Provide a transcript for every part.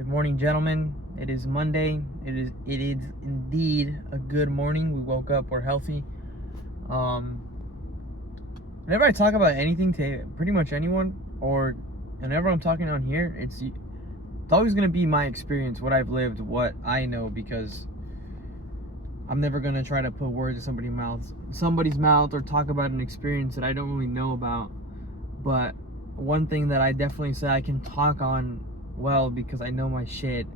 Good morning, gentlemen. It is Monday. It is indeed a good morning. We woke up. We're healthy. Um, Whenever I talk about anything to pretty much anyone, or whenever I'm talking on here, it's always gonna be my experience, what I've lived, what I know, because I'm never gonna try to put words in somebody's mouth, or talk about an experience that I don't really know about. But one thing that I definitely say I can talk on well, because I know my shit,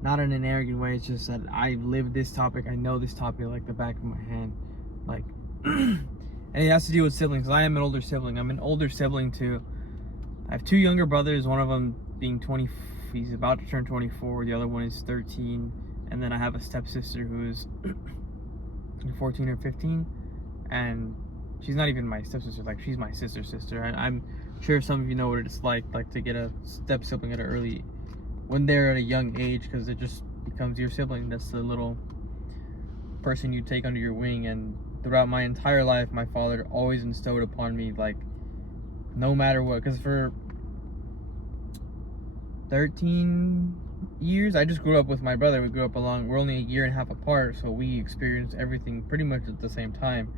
not in an arrogant way. It's just that I lived this topic. I know this topic like the back of my hand. Like, and it has to do with siblings. I am an older sibling. I'm an older sibling too. I have two younger brothers. One of them being 20. He's about to turn 24. The other one is 13. And then I have a stepsister who is 14 or 15. And she's not even my stepsister. Like, she's my sister's sister. I'm sure some of you know what it's like to get a step sibling when they're at a young age, because it just becomes your sibling. That's the little person you take under your wing. And throughout my entire life, my father always instilled upon me, like, no matter what, because for 13 years I just grew up with my brother. We're only a year and a half apart, so we experienced everything pretty much at the same time.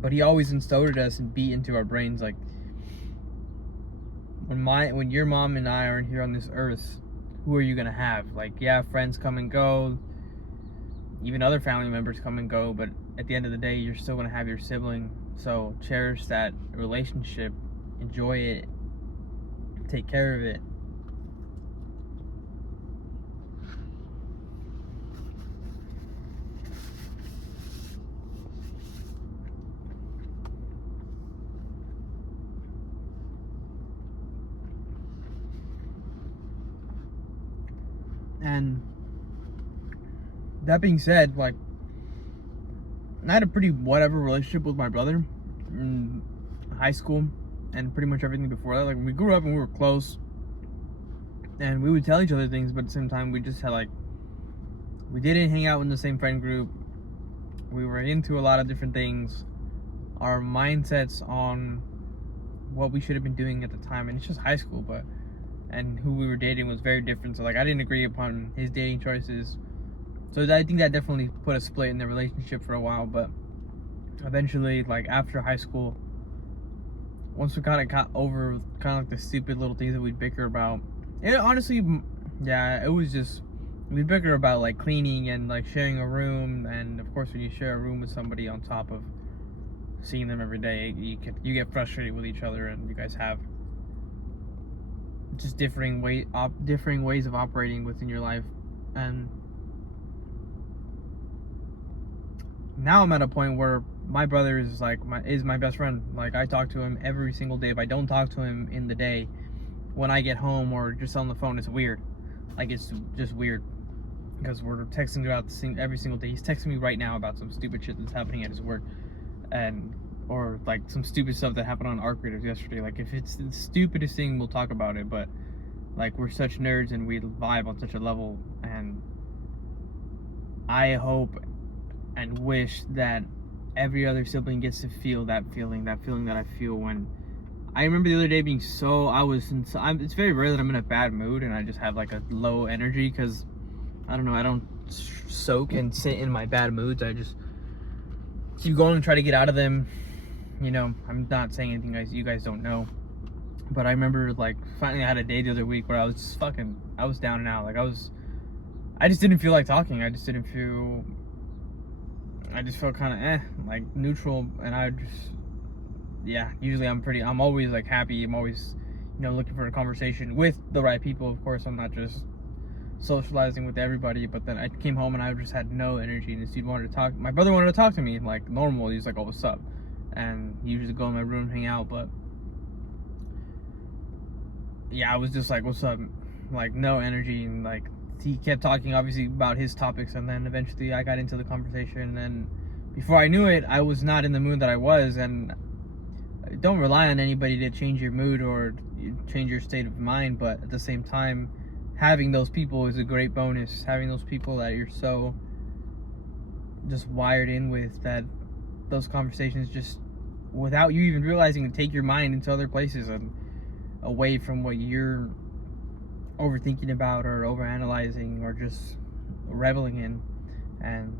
But he always instilled us and beat into our brains, like, when your mom and I aren't here on this earth, who are you gonna have? Like, yeah, friends come and go, even other family members come and go, but at the end of the day, you're still gonna have your sibling. So cherish that relationship, enjoy it, take care of it. And that being said, like, I had a pretty whatever relationship with my brother in high school and pretty much everything before that. Like, we grew up and we were close, and we would tell each other things, but at the same time, we just had, like, we didn't hang out in the same friend group. We were into a lot of different things. Our mindsets on what we should have been doing at the time, and it's just high school, and who we were dating was very different. So, like, I didn't agree upon his dating choices. So I think that definitely put a split in the relationship for a while. But eventually, like, after high school, once we kind of got over kind of like the stupid little things that we'd bicker about, it honestly, yeah, it was just, we bicker about, like, cleaning and, like, sharing a room. And of course, when you share a room with somebody, on top of seeing them every day, you get frustrated with each other, and you guys have just differing ways of operating within your life. And now I'm at a point where my brother is like my best friend. Like, I talk to him every single day. If I don't talk to him in the day, when I get home or just on the phone, it's weird. Like, it's just weird, because we're texting about every single day. He's texting me right now about some stupid shit that's happening at his work, or like some stupid stuff that happened on ARC Readers yesterday. Like, if it's the stupidest thing, we'll talk about it. But, like, we're such nerds and we vibe on such a level, and I hope and wish that every other sibling gets to feel that feeling that I feel when I remember the other day being it's very rare that I'm in a bad mood and I just have, like, a low energy, because I don't know, I don't soak and sit in my bad moods. I just keep going and try to get out of them. I'm not saying anything you guys don't know, but I remember, like, finally I had a day the other week where I was down and out. Like, I just didn't feel like talking. I just felt kind of like neutral. And usually I'm always, like, happy. I'm always, looking for a conversation with the right people. Of course, I'm not just socializing with everybody. But then I came home and I just had no energy, and this dude wanted to talk. My brother wanted to talk to me like normal. He's like, "Oh, what's up?" And he usually go in my room, hang out. But yeah, I was just like, "What's up?" Like, no energy. And, like, he kept talking obviously about his topics, and then eventually I got into the conversation, and then before I knew it, I was not in the mood that I was. And don't rely on anybody to change your mood or change your state of mind, but at the same time, having those people is a great bonus. Having those people that you're so just wired in with, that those conversations, just without you even realizing, take your mind into other places and away from what you're overthinking about or overanalyzing or just reveling in. And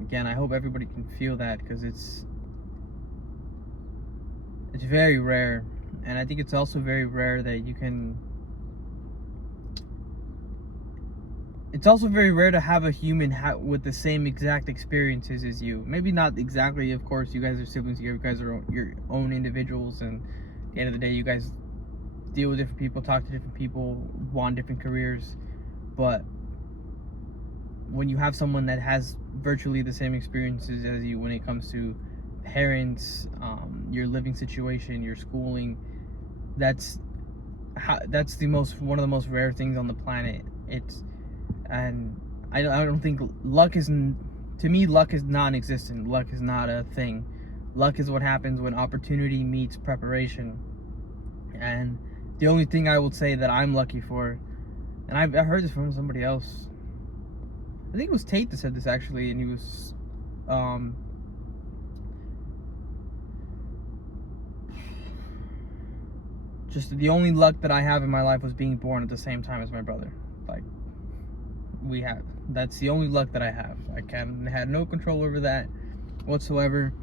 again, I hope everybody can feel that, because it's very rare. And I think it's also very rare that you can, it's also very rare to have a human with the same exact experiences as you. Maybe not exactly, of course, you guys are siblings, you guys are your own individuals, and at the end of the day, you guys deal with different people, talk to different people, want different careers. But when you have someone that has virtually the same experiences as you when it comes to parents, your living situation, your schooling, that's one of the most rare things on the planet. And I don't think luck is, to me, luck is non-existent. Luck is not a thing. Luck is what happens when opportunity meets preparation. And the only thing I would say that I'm lucky for, and I heard this from somebody else, I think it was Tate that said this actually, and he was just the only luck that I have in my life was being born at the same time as my brother. Like, that's the only luck that I have. Had no control over that whatsoever.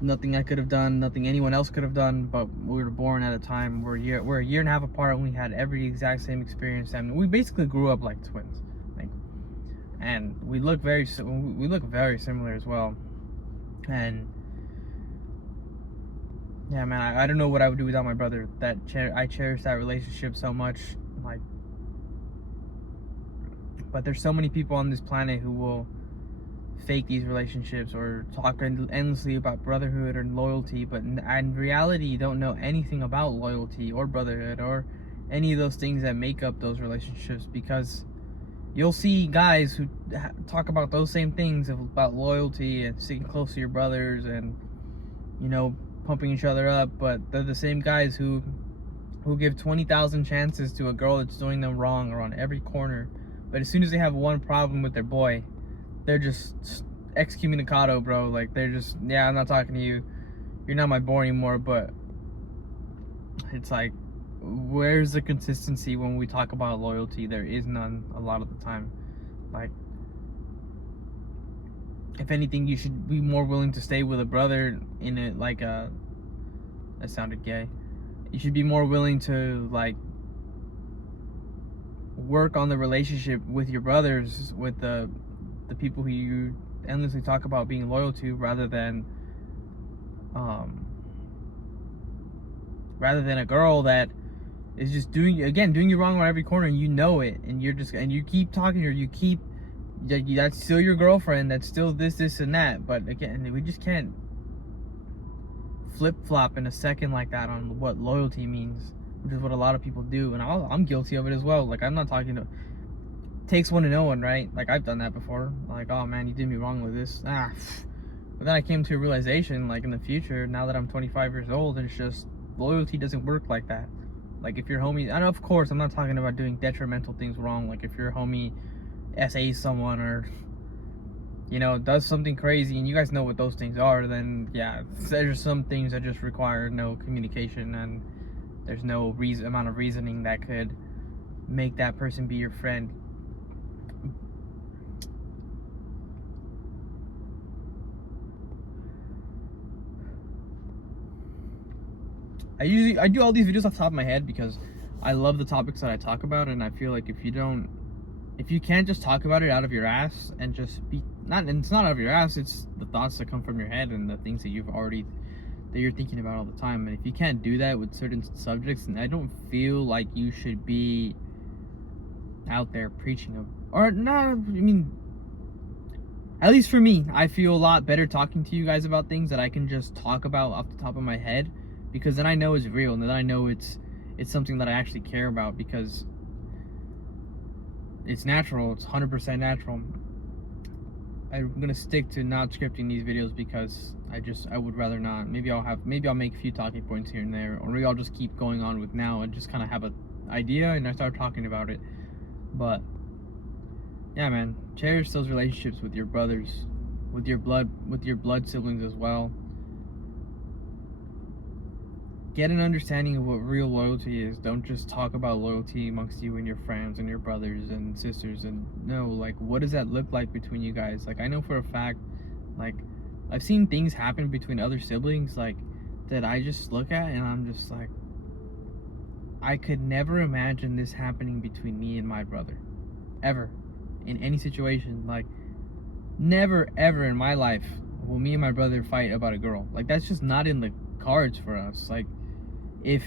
Nothing I could have done, nothing anyone else could have done, but we were born at a time, we're a year and a half apart, and we had every exact same experience, and we basically grew up like twins. Like, and we look very similar as well. And yeah, man, I don't know what I would do without my brother. I cherish that relationship so much. Like, but there's so many people on this planet who will fake these relationships or talk endlessly about brotherhood or loyalty, but in reality, you don't know anything about loyalty or brotherhood or any of those things that make up those relationships, because you'll see guys who talk about those same things about loyalty and sticking close to your brothers and, you know, pumping each other up, but they're the same guys who give 20,000 chances to a girl that's doing them wrong or on every corner, but as soon as they have one problem with their boy, they're just excommunicado, bro. Like, they're just, yeah, I'm not talking to you, you're not my boy anymore. But it's like, where's the consistency when we talk about loyalty? There is none a lot of the time. Like, if anything, you should be more willing to stay with a brother in it, like that sounded gay. You should be more willing to, like, work on the relationship with your brothers, with the people who you endlessly talk about being loyal to, rather than a girl that is just doing you wrong on every corner, and you know it, and you keep talking to her, that's still your girlfriend, that's still this and that. But again, we just can't flip-flop in a second like that on what loyalty means, which is what a lot of people do, and I'm guilty of it as well. Like, I'm not talking to, takes one to know one, right? Like, I've done that before. Like, oh man, you did me wrong with this. But then I came to a realization, like, in the future, now that I'm 25 years old, it's just, loyalty doesn't work like that. Like, if your homie, and of course, I'm not talking about doing detrimental things wrong. Like, if your homie SAs someone, or, you know, does something crazy, and you guys know what those things are, then yeah, there's some things that just require no communication, and there's no amount of reasoning that could make that person be your friend. I do all these videos off the top of my head because I love the topics that I talk about, and I feel like if you can't just talk about it out of your ass and just be and it's not out of your ass, it's the thoughts that come from your head and the things that you're thinking about all the time. And if you can't do that with certain subjects, then I don't feel like you should be out there preaching or not. I mean, at least for me, I feel a lot better talking to you guys about things that I can just talk about off the top of my head, because then I know it's real, and then I know it's something that I actually care about, because it's natural. It's 100% natural. I'm gonna stick to not scripting these videos because I would rather not. Maybe I'll make a few talking points here and there, or maybe I'll just keep going on with now and just kind of have an idea and I start talking about it. But yeah, man, cherish those relationships with your brothers, with your blood siblings as well. get an understanding of what real loyalty is. Don't just talk about loyalty amongst you and your friends and your brothers and sisters. And no, like, what does that look like between you guys? Like, I know for a fact, like, I've seen things happen between other siblings, like, that I just look at and I'm just like, I could never imagine this happening between me and my brother. Ever. In any situation. Like, never, ever in my life will me and my brother fight about a girl. Like, that's just not in the cards for us. Like, if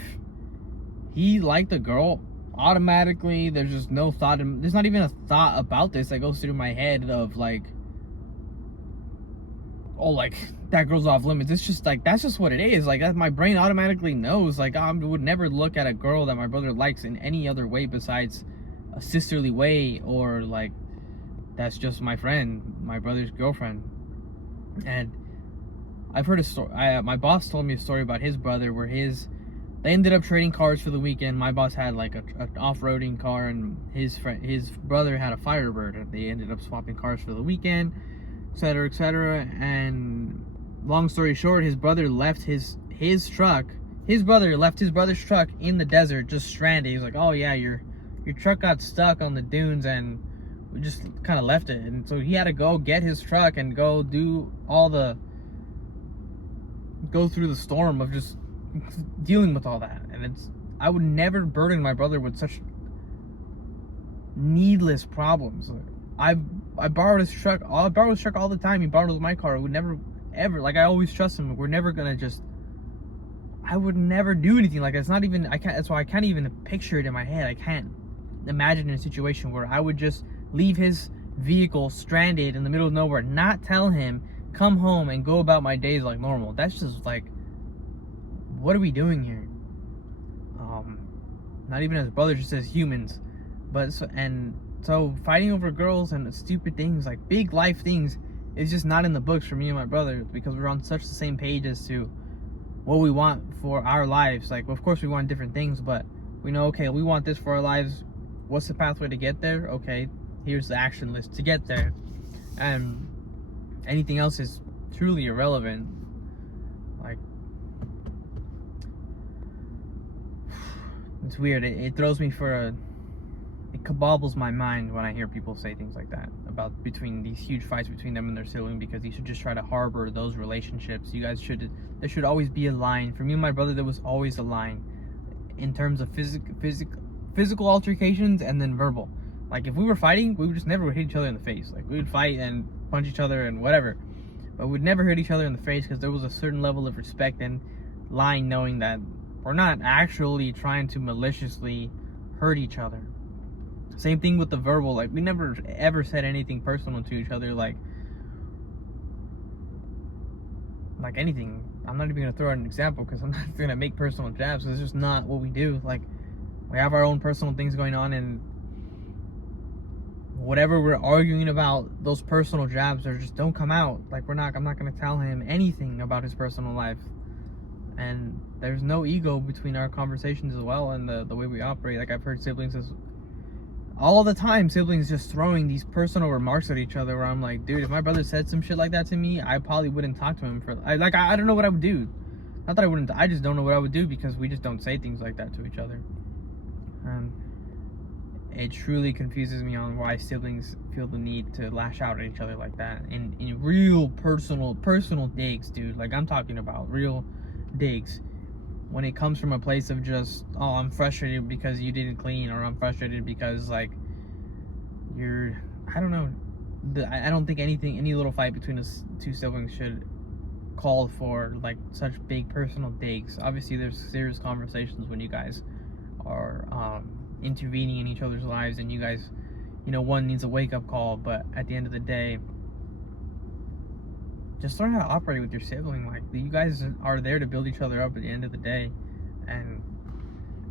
he liked a girl, automatically there's just no thought, there's not even a thought about this that goes through my head of like, oh, like, that girl's off limits. It's just like, that's just what it is. Like, my brain automatically knows. Like, I would never look at a girl that my brother likes in any other way besides a sisterly way, or like, that's just my friend, my brother's girlfriend. And I've heard a story. My boss told me a story about his brother where they ended up trading cars for the weekend. My boss had like an off-roading car, and his brother had a Firebird, and they ended up swapping cars for the weekend, etc., etc. And long story short, his brother left his truck. His brother left his brother's truck in the desert, just stranded. He's like, "Oh yeah, your truck got stuck on the dunes, and we just kind of left it." And so he had to go get his truck and go do go through the storm of just dealing with all that. And I would never burden my brother with such needless problems. I borrowed his truck. I borrowed his truck all the time. He borrowed my car. I would never ever, like, I always trust him. We're never gonna just, I would never do anything like that. It's not even, that's why I can't even picture it in my head. I can't imagine a situation where I would just leave his vehicle stranded in the middle of nowhere, not tell him, come home and go about my days like normal. That's just like, what are we doing here? Not even as brothers, just as humans. But so fighting over girls and stupid things, like big life things, is just not in the books for me and my brother, because we're on such the same page as to what we want for our lives. Like, of course we want different things, but we know, okay, we want this for our lives. What's the pathway to get there? Okay, here's the action list to get there. And anything else is truly irrelevant. Like, it's weird. It throws me for it kabobbles my mind when I hear people say things like that about between these huge fights between them and their sibling, because you should just try to harbor those relationships. You guys there should always be a line. For me and my brother, there was always a line in terms of physical altercations and then verbal. Like, if we were fighting, we would just never hit each other in the face. Like, we would fight and punch each other and whatever, but we'd never hit each other in the face, because there was a certain level of respect and line, knowing that we're not actually trying to maliciously hurt each other. Same thing with the verbal. Like, we never ever said anything personal to each other, like anything. I'm not even gonna throw out an example, because I'm not gonna make personal jabs. It's just not what we do. Like, we have our own personal things going on, and whatever we're arguing about, those personal jabs just don't come out. Like, I'm not gonna tell him anything about his personal life. And there's no ego between our conversations as well, and the way we operate. Like, I've heard siblings all the time, siblings just throwing these personal remarks at each other, where I'm like, dude, if my brother said some shit like that to me, I probably wouldn't talk to him I don't know what I would do. Not that I wouldn't, I just don't know what I would do, because we just don't say things like that to each other. And it truly confuses me on why siblings feel the need to lash out at each other like that in real personal digs, dude. Like, I'm talking about real digs, when it comes from a place of just, oh, I'm frustrated because you didn't clean, or I'm frustrated because, like, I don't know. I don't think any little fight between us two siblings should call for, like, such big personal digs. Obviously, there's serious conversations when you guys are intervening in each other's lives, and you guys, one needs a wake-up call. But at the end of the day, just learn how to operate with your sibling. Like, you guys are there to build each other up at the end of the day. And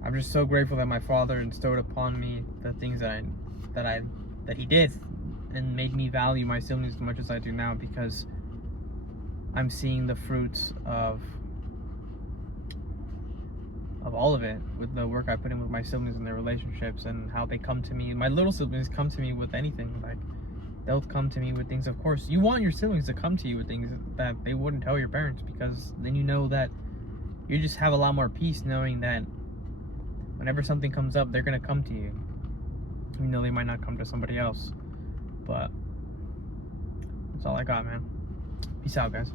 I'm just so grateful that my father instilled upon me the things that he did, and made me value my siblings as much as I do now, because I'm seeing the fruits of all of it with the work I put in with my siblings and their relationships, and how they come to me. My little siblings come to me with anything. Like, they'll come to me with things. Of course, you want your siblings to come to you with things that they wouldn't tell your parents, because then you know that you just have a lot more peace knowing that whenever something comes up, they're gonna come to you. Even though they might not come to somebody else. But that's all I got, man. Peace out, guys.